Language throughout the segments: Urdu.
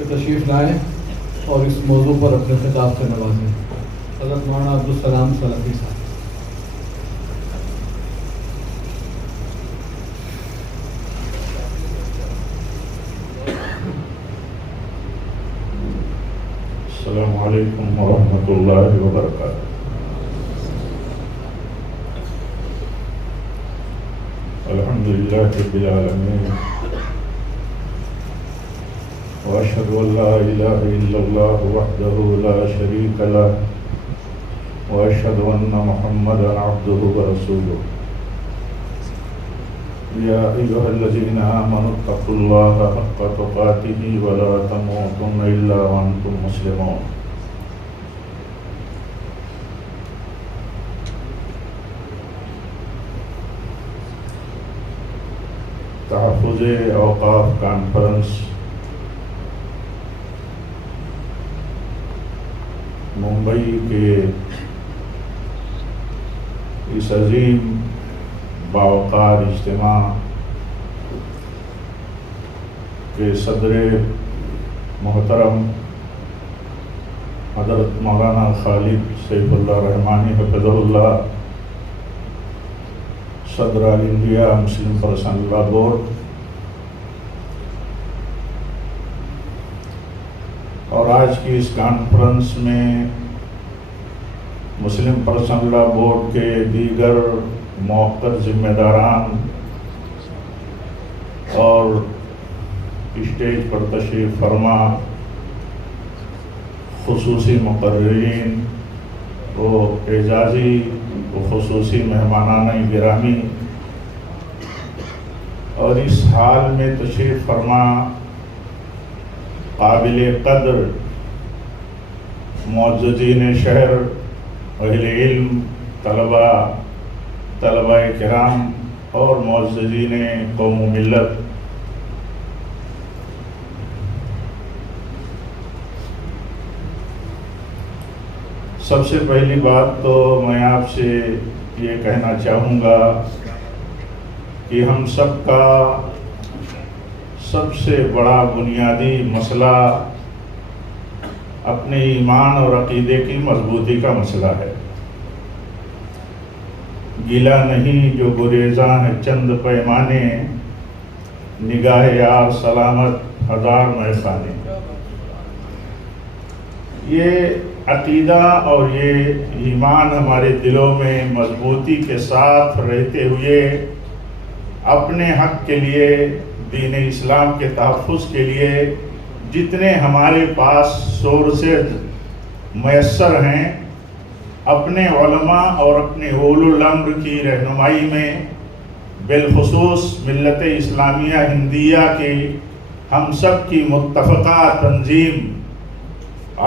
کہ تشریف لائیں اور اس موضوع پر اپنے خطاب سے نوازیں۔ حضرت مولانا عبدالسلام سلفی صاحب۔ السلام علیکم ورحمۃ اللہ وبرکاتہ۔ الحمدللہ رب العالمین، واشهد ان لا الہ الا اللہ وحدہ لا شریک لہ، واشهد ان محمدا عبدہ ورسولہ۔ یا ایھا الذین آمنوا اتقوا اللہ حق تقاتہ ولا تموتن الا وانتم مسلمون۔ تحفظ اوقاف کانفرنس ممبئی کے اس عظیم باوقار اجتماع کے صدر محترم حضرت مولانا خالد سیف اللہ رحمانی حفظہ اللہ، صدر آل انڈیا مسلم پرسنل لا بورڈ، اور آج کی اس کانفرنس میں مسلم پرسنل لا بورڈ کے دیگر موقر ذمہ داران اور اسٹیج پر تشریف فرما خصوصی مقررین و اعزازی و خصوصی مہمانان گرامی، اور اس حال میں تشریف فرما قابل قدر معززین شہر، اہل علم، طلباء کرام اور معززین قوم و ملت، سب سے پہلی بات تو میں آپ سے یہ کہنا چاہوں گا کہ ہم سب کا سب سے بڑا بنیادی مسئلہ اپنے ایمان اور عقیدے کی مضبوطی کا مسئلہ ہے۔ گلہ نہیں جو گریزاں ہے چند پیمانے، نگاہ یار سلامت ہزار میخانے۔ یہ عقیدہ اور یہ ایمان ہمارے دلوں میں مضبوطی کے ساتھ رہتے ہوئے اپنے حق کے لیے، دین اسلام کے تحفظ کے لیے جتنے ہمارے پاس سورسز میسر ہیں، اپنے علماء اور اپنے اولو الامر کی رہنمائی میں، بالخصوص ملت اسلامیہ ہندیہ کی ہم سب کی متفقہ تنظیم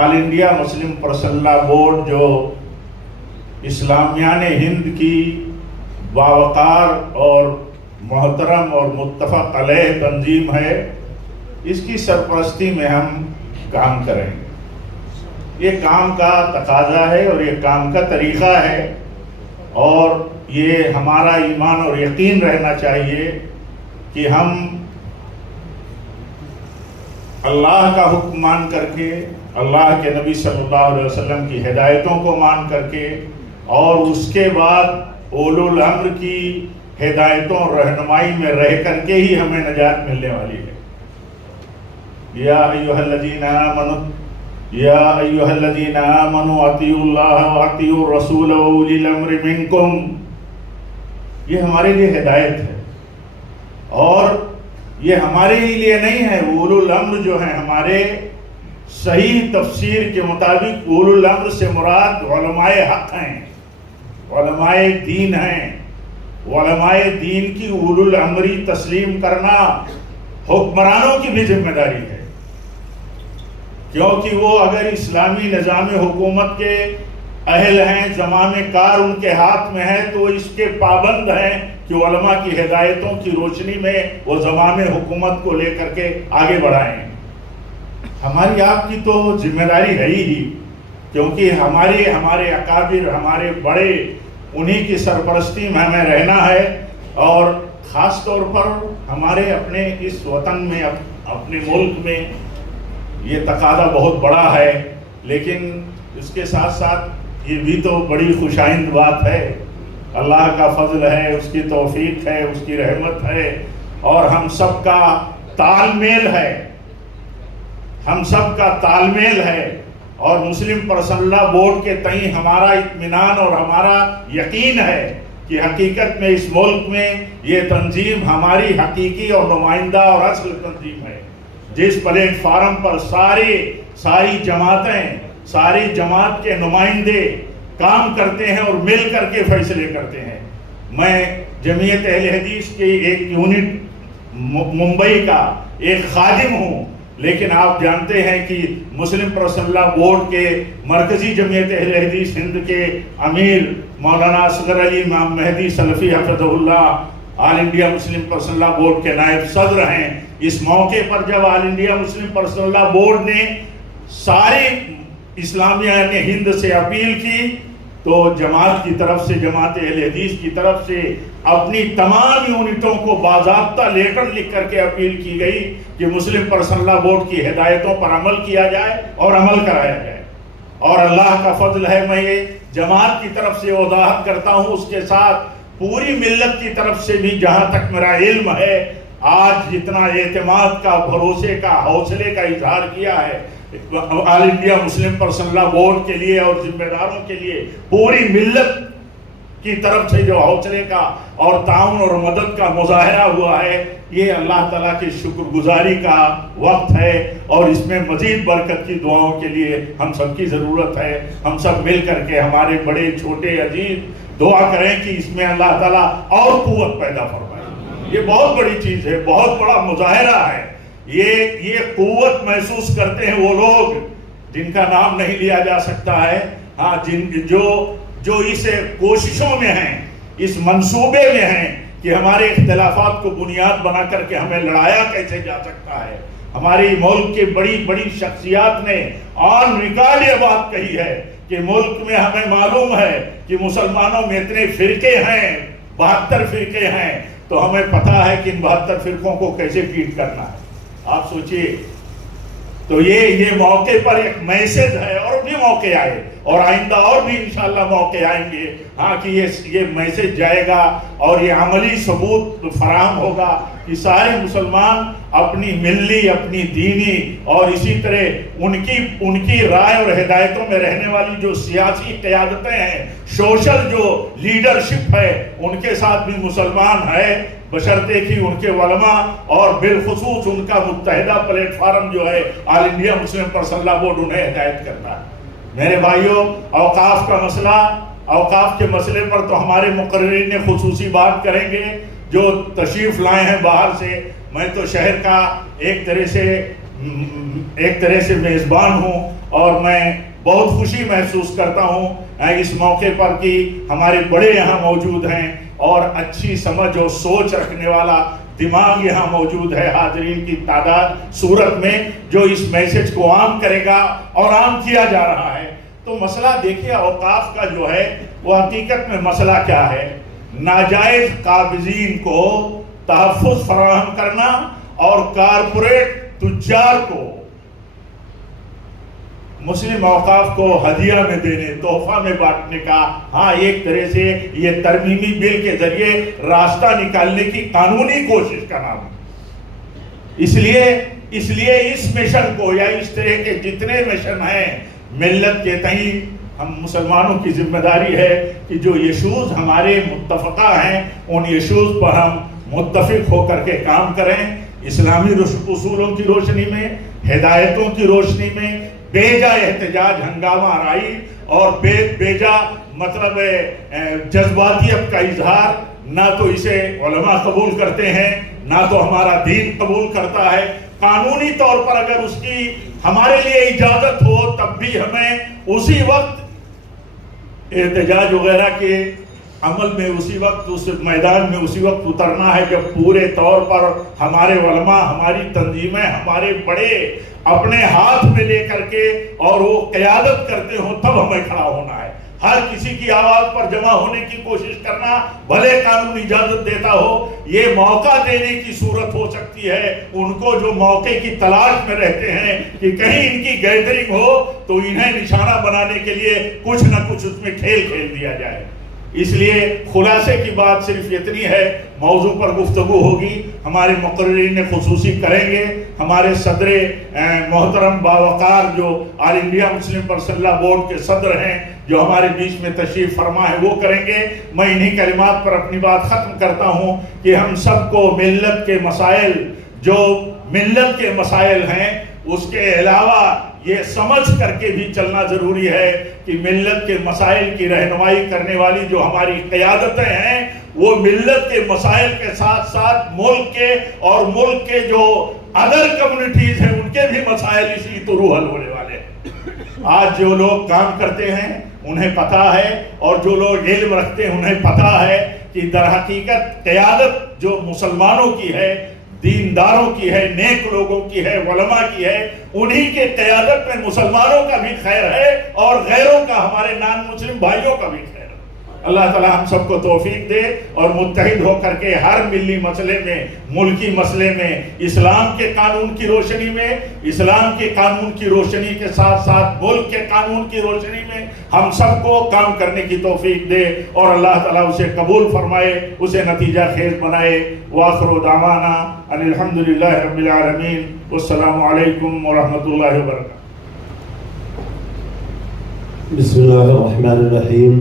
آل انڈیا مسلم پرسنل لا بورڈ، جو اسلامیان ہند کی باوقار اور محترم اور متفق علیہ تنظیم ہے، اس کی سرپرستی میں ہم کام کریں گے۔ یہ کام کا تقاضا ہے اور یہ کام کا طریقہ ہے، اور یہ ہمارا ایمان اور یقین رہنا چاہیے کہ ہم اللہ کا حکم مان کر کے، اللہ کے نبی صلی اللہ علیہ وسلم کی ہدایتوں کو مان کر کے، اور اس کے بعد اولو الامر کی ہدایتوں اور رہنمائی میں رہ کر کے ہی ہمیں نجات ملنے والی ہے۔ یا ایھا الذین آمنوا اطیعوا اللہ واطیعوا الرسول واولی الامر منکم، یہ ہمارے لیے ہدایت ہے، اور یہ ہمارے ہی لیے نہیں ہے۔ اولو الامر جو ہیں ہمارے، صحیح تفسیر کے مطابق اولو الامر سے مراد علماء حق ہیں، علماء دین ہیں۔ علماء دین کی اولو الامری تسلیم کرنا حکمرانوں کی بھی ذمہ داری ہے، کیونکہ وہ اگر اسلامی نظام حکومت کے اہل ہیں، زمام کار ان کے ہاتھ میں ہے، تو اس کے پابند ہیں کہ علماء کی ہدایتوں کی روشنی میں وہ زمام حکومت کو لے کر کے آگے بڑھائیں۔ ہماری آپ کی تو ذمہ داری ہے ہی، کیونکہ ہمارے اکابر، ہمارے بڑے، انہی کی سرپرستی میں ہمیں رہنا ہے، اور خاص طور پر ہمارے اپنے اس وطن میں، اپنے ملک میں یہ تقاضا بہت بڑا ہے، لیکن اس کے ساتھ ساتھ یہ بھی تو بڑی خوشائند بات ہے، اللہ کا فضل ہے، اس کی توفیق ہے، اس کی رحمت ہے، اور ہم سب کا تال میل ہے، ہم سب کا تال میل ہے، اور مسلم پرسنل لا بورڈ کے تئیں ہمارا اطمینان اور ہمارا یقین ہے کہ حقیقت میں اس ملک میں یہ تنظیم ہماری حقیقی اور نمائندہ اور اصل تنظیم ہے، جس پلیٹ فارم پر ساری جماعتیں، ساری جماعت کے نمائندے کام کرتے ہیں اور مل کر کے فیصلے کرتے ہیں۔ میں جمعیت اہل حدیث کی ایک یونٹ ممبئی کا ایک خادم ہوں، لیکن آپ جانتے ہیں کہ مسلم پرسنل لا بورڈ کے مرکزی جمعیت اہل حدیث ہند کے امیر مولانا اصغر علی امام مہدی سلفی حفظہ اللہ آل انڈیا مسلم پرسنل لا بورڈ کے نائب صدر ہیں۔ اس موقع پر جب آل انڈیا مسلم پرسنل لا بورڈ نے سارے اسلامیہ ہند سے اپیل کی، تو جماعت کی طرف سے، جماعت اہل حدیث کی طرف سے اپنی تمام یونٹوں کو باضابطہ لیٹر لکھ کر کے اپیل کی گئی کہ مسلم پرسنل لا بورڈ کی ہدایتوں پر عمل کیا جائے اور عمل کرایا جائے۔ اور اللہ کا فضل ہے، میں یہ جماعت کی طرف سے وضاحت کرتا ہوں، اس کے ساتھ پوری ملت کی طرف سے بھی جہاں تک میرا علم ہے، آج جتنا اعتماد کا، بھروسے کا، حوصلے کا اظہار کیا ہے آل انڈیا مسلم پرسنل لا بورڈ کے لیے اور ذمہ داروں کے لیے، پوری ملت کی طرف سے جو حوصلے کا اور تعاون اور مدد کا مظاہرہ ہوا ہے، یہ اللہ تعالیٰ کی شکر گزاری کا وقت ہے، اور اس میں مزید برکت کی دعاؤں کے لیے ہم سب کی ضرورت ہے۔ ہم سب مل کر کے، ہمارے بڑے چھوٹے عزیز، دعا کریں کہ اس میں اللہ تعالیٰ اور قوت پیدا فرمائے۔ یہ بہت بڑی چیز ہے، بہت بڑا مظاہرہ ہے۔ یہ قوت محسوس کرتے ہیں وہ لوگ جن کا نام نہیں لیا جا سکتا ہے، ہاں، جو اس کوششوں میں ہیں، اس منصوبے میں ہیں کہ ہمارے اختلافات کو بنیاد بنا کر کے ہمیں لڑایا کیسے جا سکتا ہے۔ ہماری ملک کے بڑی بڑی شخصیات نے آن ریکارڈ یہ بات کہی ہے کہ ملک میں ہمیں معلوم ہے کہ مسلمانوں میں اتنے فرقے ہیں، 72 فرقے ہیں، تو ہمیں پتا ہے کہ ان 72 فرقوں کو کیسے ٹریٹ کرنا ہے۔ آپ سوچئے، تو یہ موقع پر ایک میسج ہے، اور بھی موقع آئے اور آئندہ اور بھی انشاءاللہ موقع آئیں گے، ہاں، کہ یہ میسج جائے گا اور یہ عملی ثبوت فراہم ہوگا کہ سارے مسلمان اپنی ملی، اپنی دینی اور اسی طرح ان کی رائے اور ہدایتوں میں رہنے والی جو سیاسی قیادتیں ہیں، سوشل جو لیڈرشپ ہے، ان کے ساتھ بھی مسلمان ہے، بشرطے کہ ان کے علماء اور بالخصوص ان کا متحدہ پلیٹ فارم جو ہے آل انڈیا مسلم پرسنل لا بورڈ انہیں ہدایت کرتا ہے۔ میرے بھائیوں، اوقاف کا مسئلہ، اوقاف کے مسئلے پر تو ہمارے مقررین خصوصی بات کریں گے جو تشریف لائے ہیں باہر سے۔ میں تو شہر کا ایک طرح سے میزبان ہوں، اور میں بہت خوشی محسوس کرتا ہوں اس موقع پر کہ ہمارے بڑے یہاں موجود ہیں، اور اچھی سمجھ اور سوچ رکھنے والا دماغ یہاں موجود ہے، حاضرین کی تعداد صورت میں، جو اس میسج کو عام کرے گا اور عام کیا جا رہا ہے۔ تو مسئلہ دیکھیے، اوقاف کا جو ہے وہ حقیقت میں مسئلہ کیا ہے؟ ناجائز قابضین کو تحفظ فراہم کرنا اور کارپوریٹ تجار کو، مسلم اوقاف کو ہدیہ میں دینے، تحفہ میں بانٹنے کا، ہاں، ایک طرح سے یہ ترمیمی بل کے ذریعے راستہ نکالنے کی قانونی کوشش کا نام ہے۔ اس لیے اس مشن کو، یا اس طرح کے جتنے مشن ہیں ملت کے تئیں، ہم مسلمانوں کی ذمہ داری ہے کہ جو ایشوز ہمارے متفقہ ہیں، ان ایشوز پر ہم متفق ہو کر کے کام کریں، اسلامی اصولوں کی روشنی میں، ہدایتوں کی روشنی میں، بیجا احتجاج، ہنگامہ آرائی اور بیجا مطلب جذباتیت کا اظہار، نہ تو اسے علماء قبول کرتے ہیں، نہ تو ہمارا دین قبول کرتا ہے۔ قانونی طور پر اگر اس کی ہمارے لیے اجازت ہو، تب بھی ہمیں اسی وقت احتجاج وغیرہ کے عمل میں، اسی وقت اس میدان میں اسی وقت اترنا ہے جب پورے طور پر ہمارے علماء، ہماری تنظیمیں، ہمارے بڑے اپنے ہاتھ میں لے کر کے اور وہ قیادت کرتے ہوں، تب ہمیں کھڑا ہونا ہے۔ ہر کسی کی آواز پر جمع ہونے کی کوشش کرنا، بھلے قانون اجازت دیتا ہو، یہ موقع دینے کی صورت ہو سکتی ہے ان کو جو موقع کی تلاش میں رہتے ہیں کہ کہیں ان کی گیدرنگ ہو تو انہیں نشانہ بنانے کے لیے کچھ نہ کچھ اس میں کھیل کھیل دیا جائے۔ اس لیے خلاصے کی بات صرف اتنی ہے، موضوع پر گفتگو ہوگی، ہمارے مقررین نے خصوصی کریں گے، ہمارے صدر محترم باوقار جو آل انڈیا مسلم پرسنل لا بورڈ کے صدر ہیں جو ہمارے بیچ میں تشریف فرما ہے وہ کریں گے۔ میں انہی کلمات پر اپنی بات ختم کرتا ہوں کہ ہم سب کو ملت کے مسائل جو ملت کے مسائل ہیں اس کے علاوہ یہ سمجھ کر کے بھی چلنا ضروری ہے کہ ملت کے مسائل کی رہنمائی کرنے والی جو ہماری قیادتیں ہیں وہ ملت کے مسائل کے ساتھ ساتھ ملک کے اور ملک کے جو ادر کمیونٹیز ہیں ان کے بھی مسائل اسی طرح حل ہونے والے ہیں۔ آج جو لوگ کام کرتے ہیں انہیں پتا ہے اور جو لوگ علم رکھتے ہیں انہیں پتا ہے کہ در حقیقت قیادت جو مسلمانوں کی ہے، دینداروں کی ہے، نیک لوگوں کی ہے، علماء کی ہے، انہی کے قیادت میں مسلمانوں کا بھی خیر ہے اور غیروں کا، ہمارے نان مسلم بھائیوں کا بھی خیر ہے۔ اللہ تعالی ہم سب کو توفیق دے اور متحد ہو کر کے ہر ملی مسئلے میں، ملکی مسئلے میں، اسلام کے قانون کی روشنی میں، اسلام کے قانون کی روشنی کے ساتھ ساتھ ملک کے قانون کی روشنی میں ہم سب کو کام کرنے کی توفیق دے اور اللہ تعالیٰ اسے قبول فرمائے، اسے نتیجہ خیز بنائے۔ وآخر دعوانا ان الحمدللہ رب العالمین، والسلام علیکم ورحمۃ اللہ وبرکاتہ۔ بسم اللہ الرحمن الرحیم۔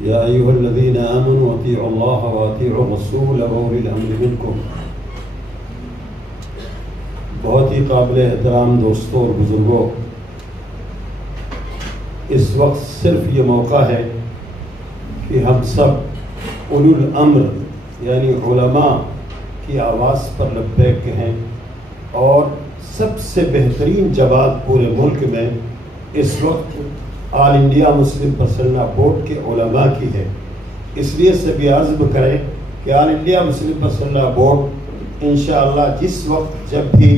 یا ایھا الذین آمنوا اطیعوا اللہ واطیعوا الرسول واولی الامر منکم۔ بہت ہی قابل احترام دوستوں اور بزرگوں، اس وقت صرف یہ موقع ہے کہ ہم سب اولو الامر یعنی علماء کی آواز پر لبیک کہیں، اور سب سے بہترین جماعت پورے ملک میں اس وقت آل انڈیا مسلم پرسنل لا بورڈ کے علماء کی ہے۔ اس لیے سبھی عزم کریں کہ آل انڈیا مسلم پرسنل لا بورڈ انشاءاللہ جس وقت جب بھی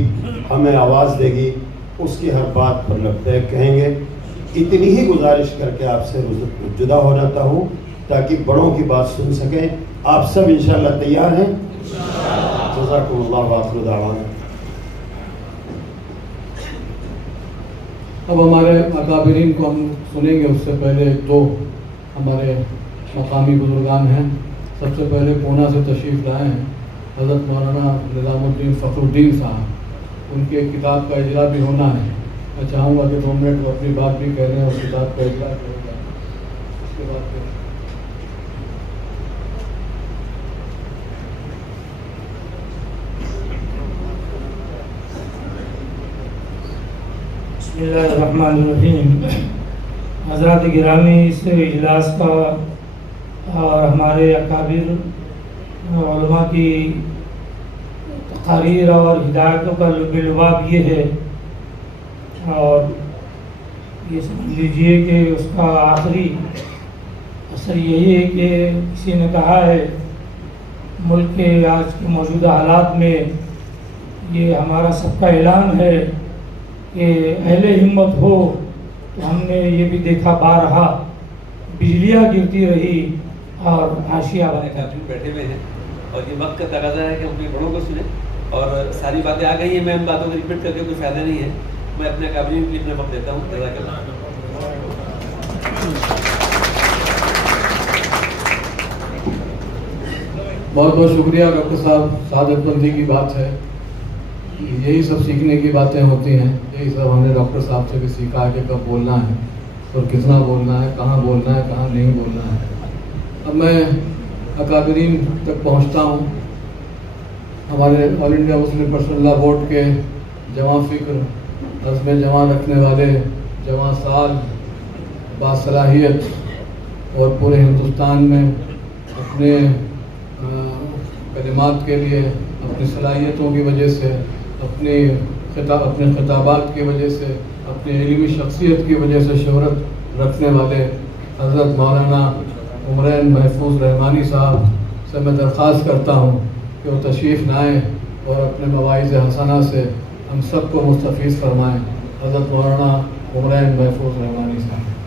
ہمیں آواز دے گی اس کی ہر بات پر لبیک کہیں گے۔ اتنی ہی گزارش کر کے آپ سے جدا ہو جاتا ہوں تاکہ بڑوں کی بات سن سکیں۔ آپ سب انشاءاللہ تیار ہیں؟ جزاکم اللہ وآخر دعوانا۔ اب ہمارے اکابرین کو ہم سنیں گے، اس سے پہلے دو ہمارے مقامی بزرگان ہیں۔ سب سے پہلے پونا سے تشریف لائے ہیں حضرت مولانا نظام الدین فخر الدین صاحب، ان کے کتاب کا اجرا بھی ہونا ہے۔ میں چاہوں گا کہ 2 منٹ وہ اپنی بات بھی کہہ رہے ہیں اور کتاب کا اجرا کرے گا، اس کے بعد پھر بسم اللہ الرحمن الرحیم۔ حضرات گرامی، اس اجلاس کا اور ہمارے اکابر علماء کی تقاریر اور ہدایتوں کا لب لباب یہ ہے، اور یہ سمجھ لیجئے کہ اس کا آخری اثر یہی ہے کہ کسی نے کہا ہے ملک کے آج کے موجودہ حالات میں یہ ہمارا سب کا اعلان ہے کہ اہل ہمت ہو، تو ہم نے یہ بھی دیکھا بارہا بجلیاں گرتی رہی اور حاشیہ بنے۔ کافی بیٹھے ہوئے ہیں اور یہ وقت کا تقاضا ہے کہ ہم اپنے بڑوں کو سنیں، اور ساری باتیں آ گئی ہیں، میں ان باتوں کو ریپیٹ کر کے کوئی فائدہ نہیں ہے۔ میں اپنے قابلین کے لیے اپنا وقت دیتا ہوں۔ جزاک اللہ۔ بہت بہت شکریہ ڈاکٹر صاحب، سعادت مندی کی بات ہے، یہی سب سیکھنے کی باتیں ہوتی ہیں، یہی سب ہم نے ڈاکٹر صاحب سے بھی سیکھا ہے کہ کب بولنا ہے اور کتنا بولنا ہے، کہاں بولنا ہے، کہاں نہیں بولنا ہے۔ اب میں اکابرین تک پہنچتا ہوں۔ ہمارے آل انڈیا مسلم پرسنل لا بورڈ کے جواں فکر، عزم جواں رکھنے والے، جواں سال، باصلاحیت اور پورے ہندوستان میں اپنے کلمات کے لیے، اپنی صلاحیتوں کی وجہ سے، اپنے خطابات کی وجہ سے، اپنی علمی شخصیت کی وجہ سے شہرت رکھنے والے حضرت مولانا عمرین محفوظ رحمانی صاحب سے میں درخواست کرتا ہوں کہ وہ تشریف لائیں اور اپنے مواعظ حسنہ سے ہم سب کو مستفیض فرمائیں۔ حضرت مولانا عمرین محفوظ رحمانی صاحب۔